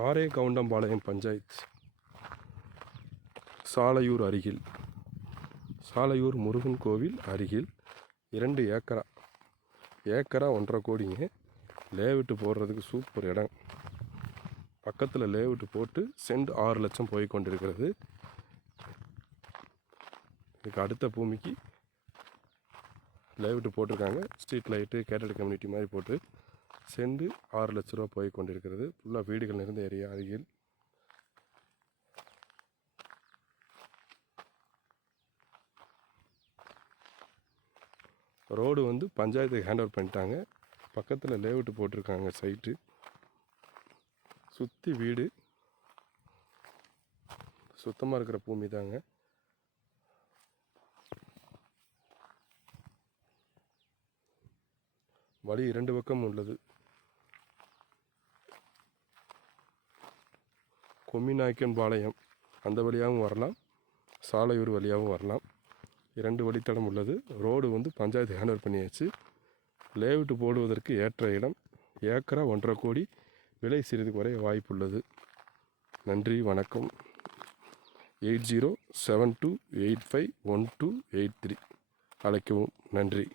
காரேகவுண்டம்பாளையம் பஞ்சாயத்து சாலையூர் அருகில், சாலையூர் முருகன் கோவில் அருகில் 2 ஏக்கரா 1.5 கோடிங்க. லேஅவுட்டு போடுறதுக்கு சூப்பர் இடம். பக்கத்தில் லேஅவுட்டு போட்டு சென்ட் 6 லட்சம் போய் கொண்டிருக்கிறது. இதுக்கு அடுத்த பூமிக்கு லேஅவுட்டு போட்டிருக்காங்க. ஸ்ட்ரீட் லைட்டு, கேட்டட் கம்யூனிட்டி மாதிரி போட்டு சென்ட் 6 லட்ச ரூபா போய் கொண்டிருக்கிறது. ஃபுல்லாக வீடுகள் நிறைந்த ஏரியா அருகில். ரோடு வந்து பஞ்சாயத்துக்கு ஹேண்ட் ஓவர் பண்ணிட்டாங்க. பக்கத்தில் லேஅவுட்டு போட்டிருக்காங்க. சைட்டு சுற்றி வீடு, சுத்தமாக இருக்கிற பூமி தாங்க. வழி 2 பக்கம் உள்ளது. கொம்மிநாயக்கன் பாளையம் அந்த வழியாகவும் வரலாம், சாலையூர் வழியாகவும் வரலாம். 2 வழித்தடம் உள்ளது. ரோடு வந்து பஞ்சாயத்து ஹேண்ட் ஓவர் பண்ணியாச்சு. லேஅவுட்டு போடுவதற்கு ஏற்ற இடம். ஏக்கரா 1.5 கோடி. விலை சிறிது குறைய வாய்ப்புள்ளது. நன்றி, வணக்கம். 8072851283 அழைக்கவும். நன்றி.